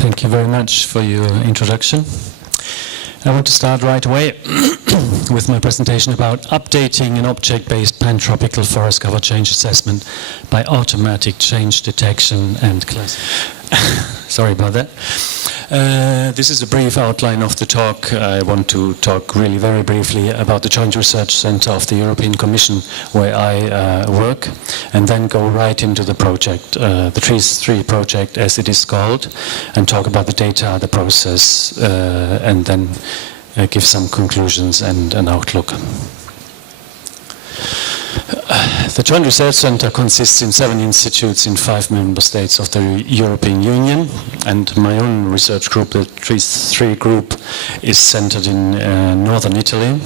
Thank you very much for your introduction. I want to start right away with my presentation about updating an object-based pan-tropical forest cover change assessment by automatic change detection and sorry about that. This is a brief outline of the talk. I want to talk really very briefly about the Joint Research Center of the European Commission, where I work, and then go right into the project, the TREES-3 project as it is called, and talk about the data, the process, and then give some conclusions and an outlook. The Joint Research Center consists in 7 institutes in 5 member states of the European Union, and my own research group, the TREES-3 group, is centered in northern Italy.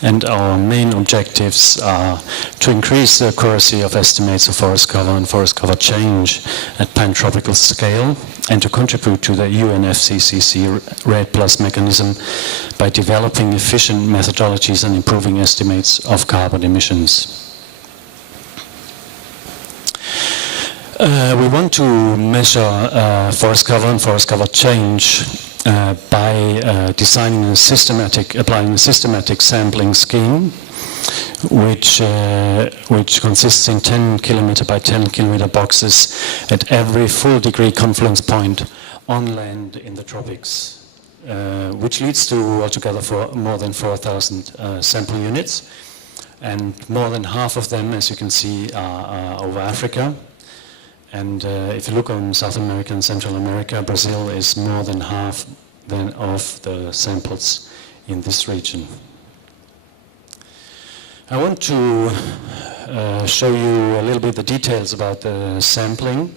And our main objectives are to increase the accuracy of estimates of forest cover and forest cover change at pan-tropical scale, and to contribute to the UNFCCC REDD+ mechanism by developing efficient methodologies and improving estimates of carbon emissions. We want to measure forest cover and forest cover change by applying a systematic sampling scheme, which consists in 10 kilometer by 10 kilometer boxes at every full degree confluence point on land in the tropics, which leads to altogether for more than 4,000 sample units, and more than half of them, as you can see, are over Africa. And if you look on South America and Central America, Brazil is more than half of the samples in this region. I want to show you a little bit the details about the sampling.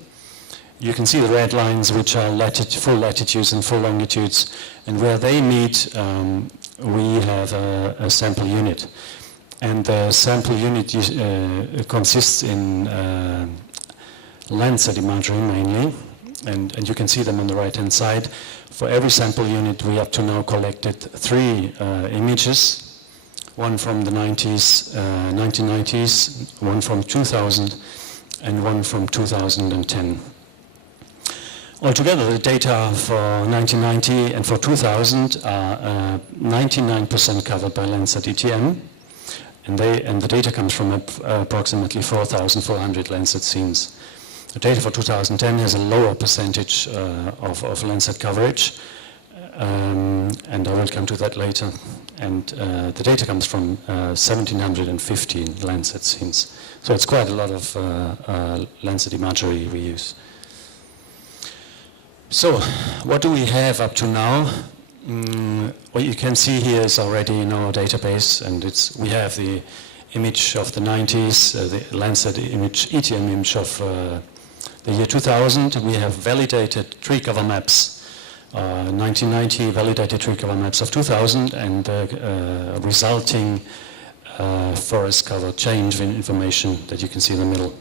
You can see the red lines, which are full latitudes and full longitudes, and where they meet, we have a sample unit. And the sample unit consists in Landsat imagery mainly, and you can see them on the right hand side. For every sample unit we up to now collected 3 images, one from the 1990s, one from 2000, and one from 2010. Altogether the data for 1990 and for 2000 are 99% covered by Landsat ETM, and the data comes from approximately 4,400 Landsat scenes. The data for 2010 has a lower percentage of Landsat coverage, and I will come to that later. And the data comes from 1,715 Landsat scenes. So it's quite a lot of Landsat imagery we use. So what do we have up to now? What you can see here is already in our database, and we have the image of the 90s, the Landsat image, ETM image of the year 2000. We have validated tree cover maps, 1990 validated tree cover maps of 2000, and resulting forest cover change information that you can see in the middle.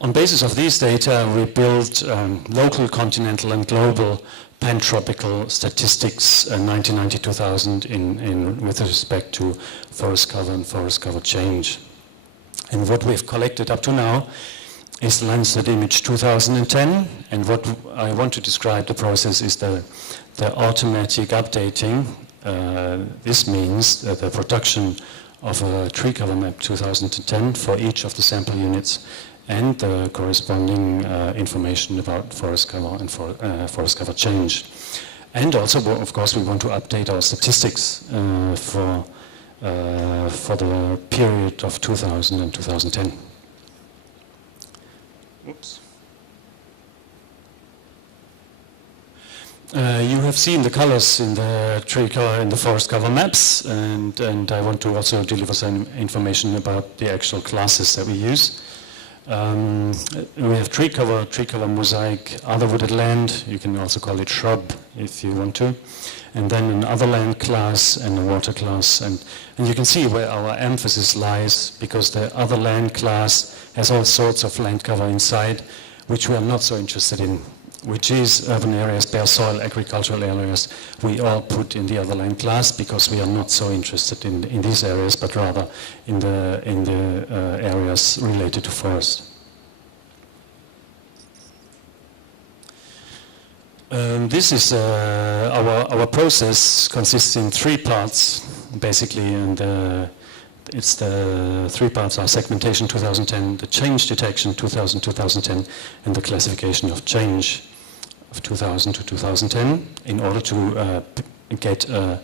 On basis of these data, we built local, continental, and global pan-tropical statistics 1990-2000 with respect to forest cover and forest cover change. And what we've collected up to now is Landsat image 2010, and what I want to describe the process is the automatic updating. This means that the production of a tree cover map 2010 for each of the sample units, and the corresponding information about forest cover and forest cover change. And also, of course, we want to update our statistics for the period of 2000 and 2010. Oops. You have seen the colors in the tree cover, in the forest cover maps, and I want to also deliver some information about the actual classes that we use. We have tree cover mosaic, other wooded land, you can also call it shrub if you want to, and then an other land class and a water class, and you can see where our emphasis lies, because the other land class has all sorts of land cover inside, which we are not so interested in, which is urban areas, bare soil, agricultural areas. We all put in the other land class because we are not so interested in these areas, but rather in the areas related to forest. This is our process consists in 3 parts basically, and it's the 3 parts are segmentation 2010, the change detection 2010, and the classification of change of 2000 to 2010 in order to get a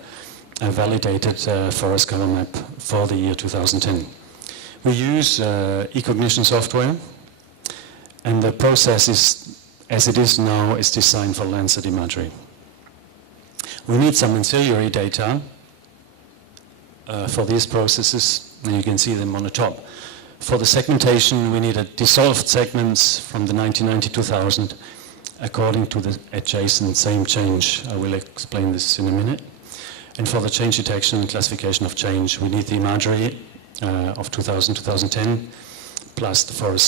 validated forest cover map for the year 2010. We use eCognition software, and the process is, as it is now, is designed for Landsat imagery. We need some ancillary data for these processes, and you can see them on the top. For the segmentation, we needed dissolved segments from the 1990-2000 according to the adjacent same change. I will explain this in a minute. And for the change detection and classification of change, we need the imagery of 2000-2010 plus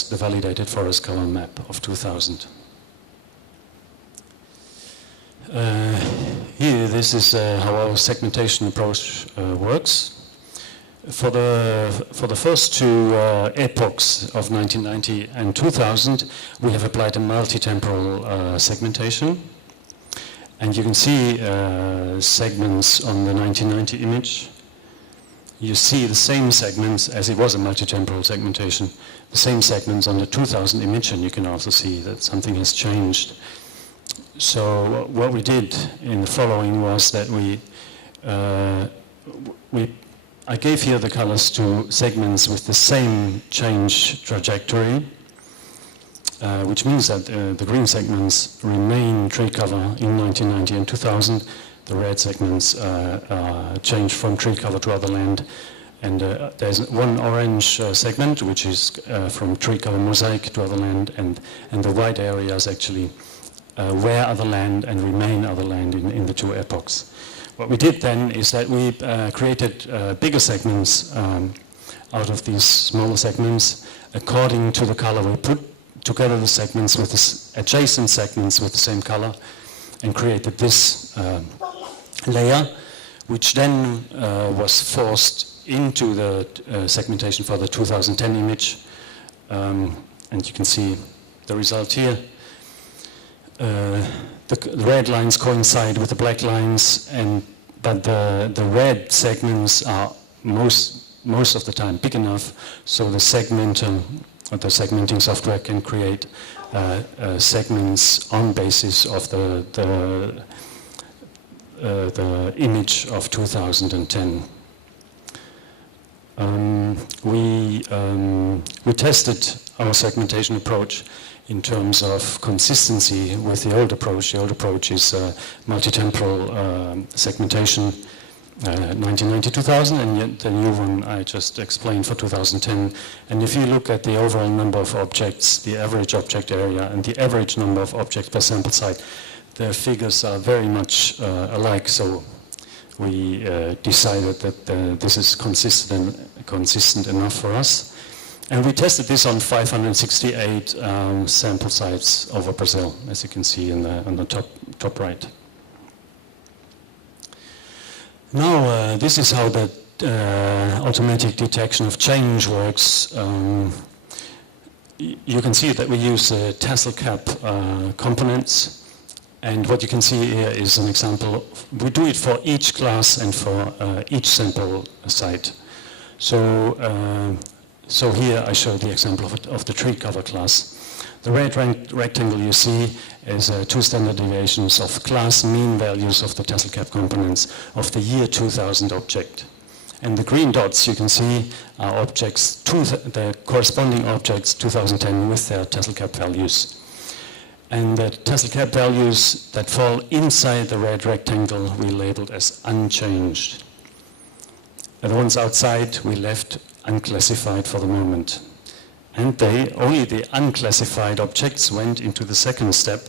the validated forest cover map of 2000. Here, this is how our segmentation approach works. For the first 2 epochs of 1990 and 2000, we have applied a multi-temporal segmentation. And you can see segments on the 1990 image. You see the same segments, as it was a multi-temporal segmentation, the same segments on the 2000 image, and you can also see that something has changed. So what we did in the following was that I gave here the colors to segments with the same change trajectory, which means that the green segments remain tree cover in 1990 and 2000. The red segments change from tree cover to other land, and there's one orange segment which is from tree cover mosaic to other land, and the white areas actually were other land and remain other land in the 2 epochs. What we did then is that we created bigger segments out of these smaller segments according to the color. We put together the segments with the adjacent segments with the same color and created this layer, which then was forced into the segmentation for the 2010 image. And you can see the result here. The red lines coincide with the black lines, but the red segments are most of the time big enough so the segmenting software can create segments on basis of the image of 2010. We tested our segmentation approach in terms of consistency with the old approach. The old approach is multi-temporal segmentation, 1990-2000, and yet the new one I just explained for 2010. And if you look at the overall number of objects, the average object area, and the average number of objects per sample site, the figures are very much alike. So we decided that this is consistent enough for us. And we tested this on 568 sample sites over Brazil, as you can see on the top right. Now, this is how the automatic detection of change works. You can see that we use tassel cap components, and what you can see here is an example. We do it for each class and for each sample site. So here I show the example of the tree cover class. The red rectangle you see is 2 standard deviations of class mean values of the tassel cap components of the year 2000 object. And the green dots you can see are objects, the corresponding objects 2010 with their tassel cap values. And the tassel cap values that fall inside the red rectangle we labeled as unchanged. And the ones outside we left unclassified for the moment. And only the unclassified objects went into the second step,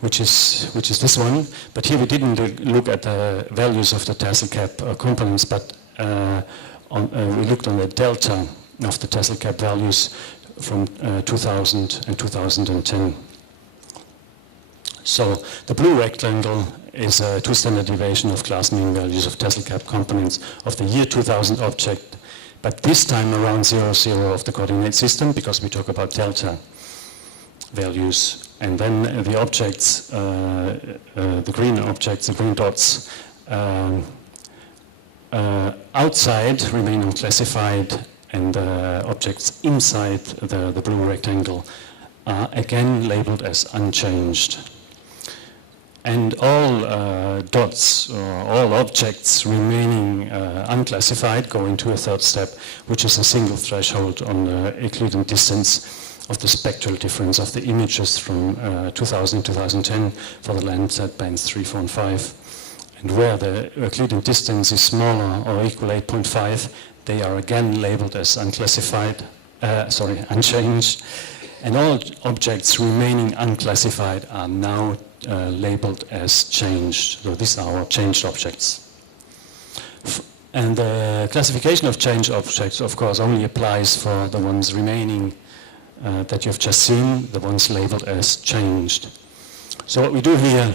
which is this one. But here we didn't look at the values of the tassel cap components, but we looked on the delta of the tassel cap values from 2000 and 2010. So the blue rectangle is a 2 standard deviation of class mean values of tassel cap components of the year 2000 object, but this time around 0, 0 of the coordinate system, because we talk about delta values. And then the objects, the green objects, the green dots, outside remain unclassified, and objects inside the blue rectangle are again labeled as unchanged. And all dots, or all objects remaining unclassified go into a third step, which is a single threshold on the Euclidean distance of the spectral difference of the images from 2000 to 2010 for the Landsat bands 3, 4, and 5. And where the Euclidean distance is smaller or equal 8.5, they are again labeled as unclassified, unchanged. And all objects remaining unclassified are now labeled as changed. So these are our changed objects. And the classification of changed objects, of course, only applies for the ones remaining that you've just seen, the ones labeled as changed. So what we do here,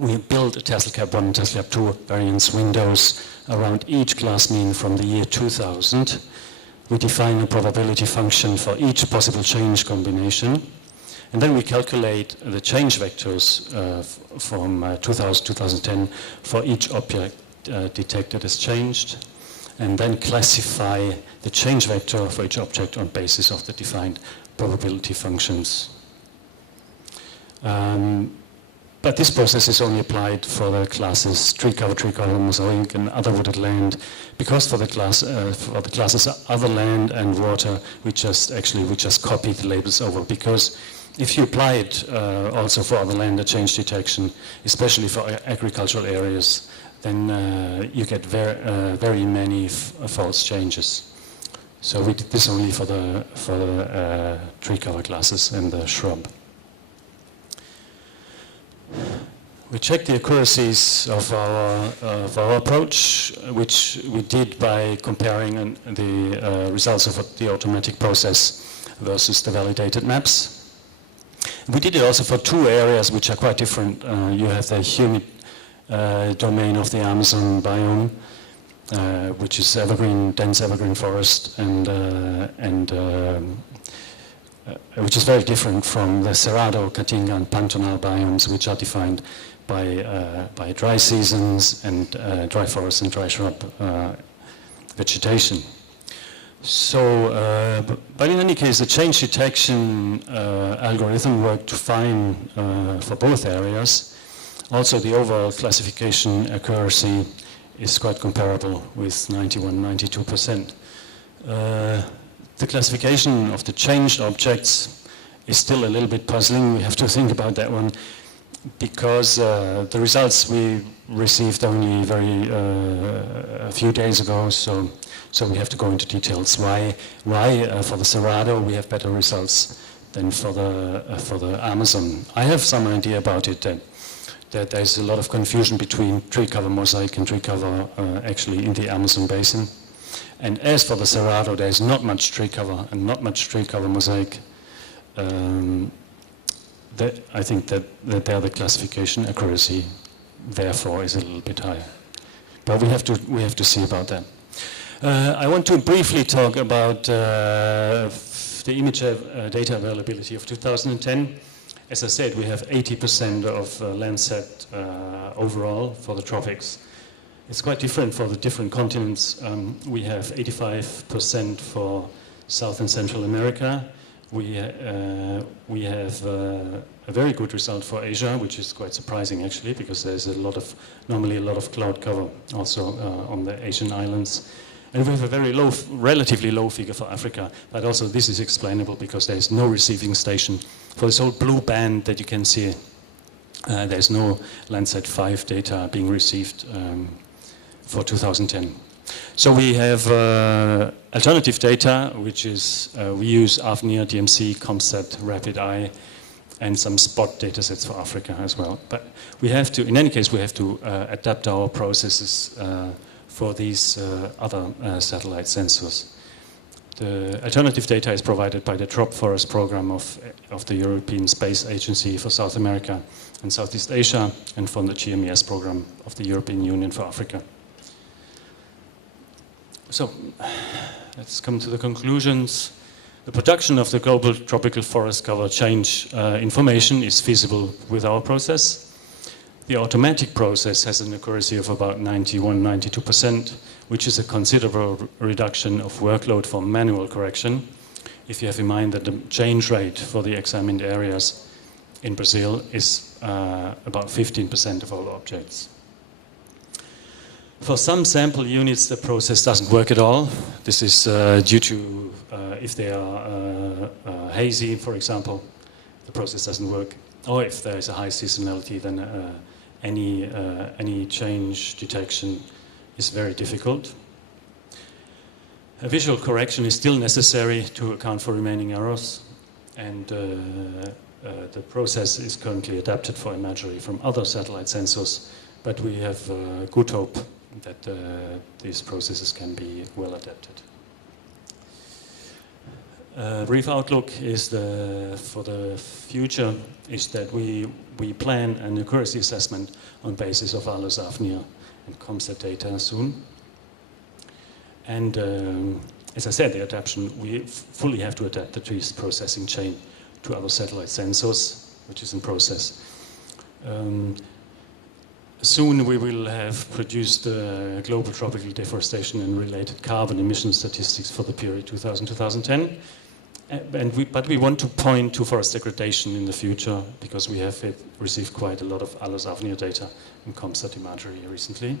we build a TESLCAP 1 and TESLCAP 2 variance windows around each class mean from the year 2000. We define a probability function for each possible change combination. And then we calculate the change vectors from 2000 to 2010 for each object detected as changed, and then classify the change vector for each object on basis of the defined probability functions. But this process is only applied for the classes tree cover, mosaic, and other wooded land, because for the classes other land and water, we just copy the labels over. Because if you apply it also for other land change detection, especially for agricultural areas, then you get very many false changes. So we did this only for the tree cover classes and the shrub. We checked the accuracies of our approach, which we did by comparing the results of the automatic process versus the validated maps. We did it also for two areas which are quite different. You have the humid domain of the Amazon biome, which is dense evergreen forest, and which is very different from the Cerrado, Caatinga, and Pantanal biomes, which are defined by dry seasons and dry forest and dry shrub vegetation. So, but in any case, the change detection algorithm worked fine for both areas. Also, the overall classification accuracy is quite comparable with 91–92%. The classification of the changed objects is still a little bit puzzling. We have to think about that one, because the results we received only a few days ago, so we have to go into details. Why for the Cerrado we have better results than for the Amazon? I have some idea about it, that there's a lot of confusion between tree cover mosaic and tree cover actually in the Amazon basin. And as for the Cerrado, there's not much tree cover and not much tree cover mosaic. I think that there the classification accuracy, therefore, is a little bit higher. But we have to see about that. I want to briefly talk about the image data availability of 2010. As I said, we have 80% of Landsat overall for the tropics. It's quite different for the different continents. We have 85% for South and Central America. We have a very good result for Asia, which is quite surprising actually, because there's normally a lot of cloud cover also on the Asian islands. And we have a very relatively low figure for Africa, but also this is explainable because there is no receiving station. For this whole blue band that you can see, there's no Landsat 5 data being received for 2010. So we have alternative data, which is, we use AFNIR, DMC, ComSat, RapidEye, and some spot data sets for Africa as well. But we have to, in any case, we have to adapt our processes for these other satellite sensors. The alternative data is provided by the Drop Forest program of the European Space Agency for South America and Southeast Asia, and from the GMES program of the European Union for Africa. So, let's come to the conclusions. The production of the global tropical forest cover change information is feasible with our process. The automatic process has an accuracy of about 91–92%, which is a considerable reduction of workload for manual correction, if you have in mind that the change rate for the examined areas in Brazil is about 15% of all objects. For some sample units, the process doesn't work at all. This is due to if they are hazy, for example, the process doesn't work. Or if there is a high seasonality, then any change detection is very difficult. A visual correction is still necessary to account for remaining errors, and the process is currently adapted for imagery from other satellite sensors, but we have good hope that these processes can be well adapted. Brief outlook is for the future is that we plan an accuracy assessment on basis of ALOS, AFNIR and COMSAT data soon. And as I said, the adaptation, we fully have to adapt the trees processing chain to other satellite sensors, which is in process. Soon we will have produced global tropical deforestation and related carbon emission statistics for the period 2000–2010. But we want to point to forest degradation in the future because we have received quite a lot of ALOS, AFNIR data and COMSAT imagery recently.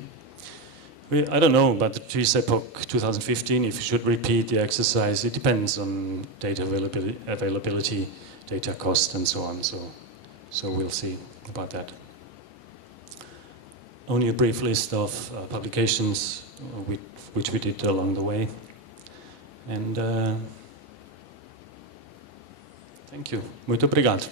I don't know about the trees epoch 2015, if you should repeat the exercise. It depends on data availability, data cost and so on. So we'll see about that. Only a brief list of publications which we did along the way. And thank you. Muito obrigado.